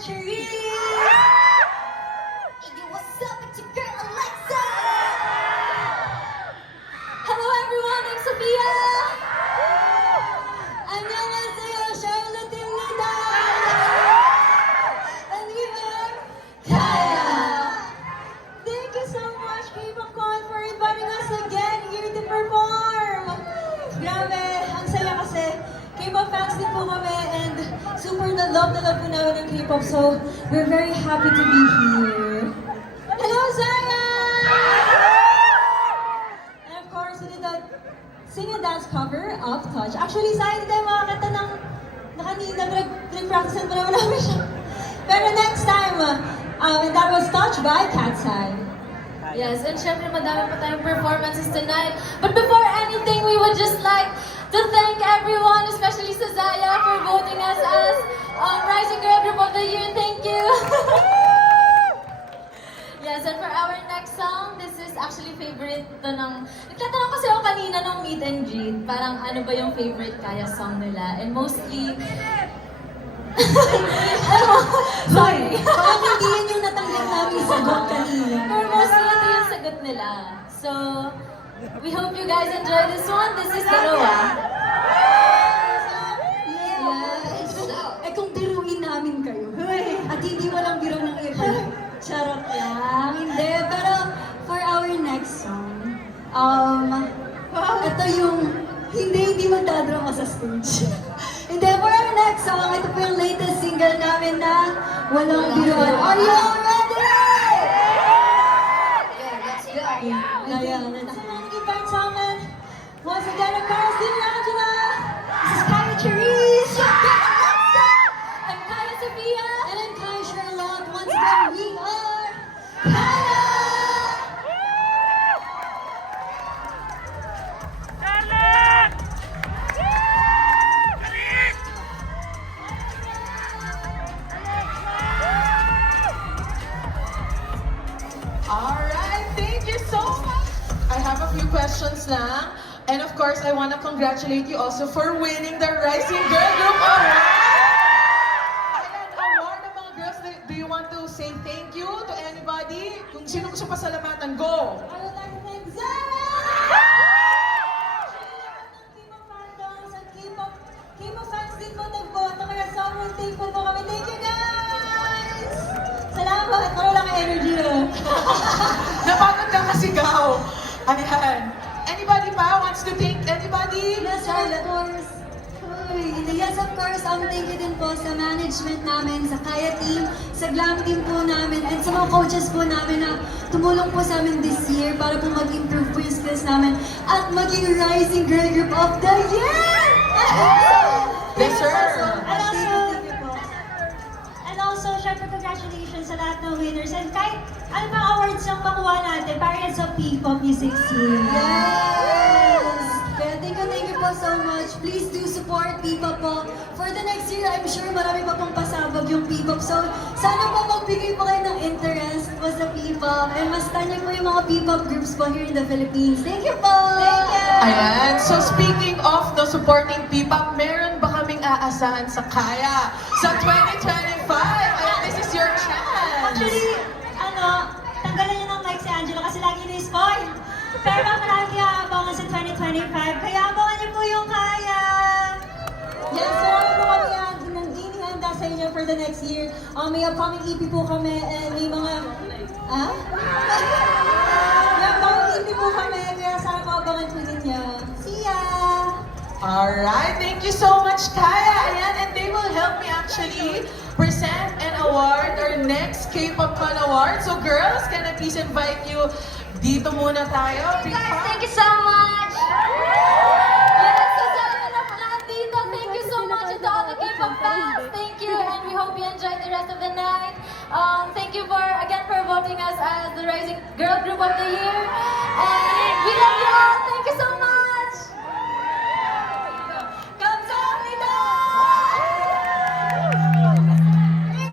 Cherise! Hey, what's up? It's your girl Alexa! Hello everyone, I'm Sophia! 안녕하세요, Charlotte입니다! And we are Kaya! Thank you so much, K-Popcon, for inviting us again here to perform! Grabe, ang saya kasi K-pop fans din po kami and super na love po namin ng K-pop, so we're very happy to be here. Hello, Zaya! And of course, we did sing and dance cover of Touch. Actually, Zaya, hindi tayo makakanta ng kanina, nag-practice pa naman namin siya. Pero next time, and that was Touch by Cat's Eye. Yes, and syempre madami pa tayong performances tonight. But before anything, we would just like to thank everyone, especially sa Zaya, for voting us as Rising Girl Group of the Year. Thank you! Yes, and for our next song, this is actually favorite to ng... Nagtatanong kasi ako kanina nung meet and greet, parang ano ba yung favorite Kaya song nila. And mostly... Sorry, parang hindi yun yung natanggap namin sa sagot kanina. Pero mostly ito yung sagot nila. So, we hope you guys enjoy this one. This is Dalawa. Yes! Eh kung biruin namin kayo, at hindi walang biro ng iba, charot lang. Hindi, pero for our next song, ito yung hindi magdadrama sa stage. Hindi, for our next song, ito po yung latest single namin na Walang Biruan. Are you all ready? Yeah, let's go. Ayan, nag-invite sa amin. Once again, of course, Team Angela. This is Kaya Cherise. I'm Kaya Sophia. And I'm Kaya Charlotte. Once again, we are Kaya! Alright, thank you so much. I have a few questions lang. And of course, I want to congratulate you also for winning the Rising Girl Group Award. Ayan, award ng mga girls. Do you want to say thank you to anybody? Kung sino gusto pasalamatan, go! I would like to thank Zara! Actually, lahat ng K-pop fandoms at K-pop fans din po nag-vote. Kaya sobrang thankful po kami. Thank you, guys! Salamat! Parang lang energy na. Napagod ka kasigaw. Ayan. Anybody pa wants to thank anybody? Yes, of course. Yes, of course. Thank you din po sa management namin, sa Kaya team, sa Glam team po namin, and sa mga coaches po namin na tumulong po sa amin this year para po mag-improve po yung skills namin at maging Rising Girl Group of the Year! Yes, sir. Thank you po. And also, syempre, congratulations sa lahat ng winners. And kahit ano bang awards yung makuha natin, Parents of P-Pop Music Scene. Yes! Kaya thank you po so much. Please do support P-Pop po. For the next year, I'm sure marami pa pong pasabog yung P-Pop. So, sana po magbigay po kayo ng interest po sa P-Pop. And mas tanya po yung mga P-Pop groups po here in the Philippines. Thank you po! Thank you! Ayan. So speaking of the supporting P-Pop, meron ba kaming aasahan sa Kaya sa 2025? Ayan, this is your chance. Actually, tanggalan niyo ng mic si Angela kasi lagi na-spoil. Pero marami aabangan sa 2025, kaya abangan niyo po yung Kaya! Yes, so ano po kami nang inihanda sa inyo for the next year. May upcoming EP po kami and may mga... May upcoming EP po kami, kaya sana po abangan po ninyo. See ya! Alright, thank you so much, Kaya. Ayan, and they will help me actually present and award our next K-Pop Con Award. So girls, can I please invite you dito muna tayo? Guys, thank you so much! Yes, so sana na po lahat dito. Thank you so much to all the K-pop fans. Thank you, and we hope you enjoy the rest of the night. Thank you again for voting us as the Rising Girl Group of the Year. And we love you all. Thank you so much!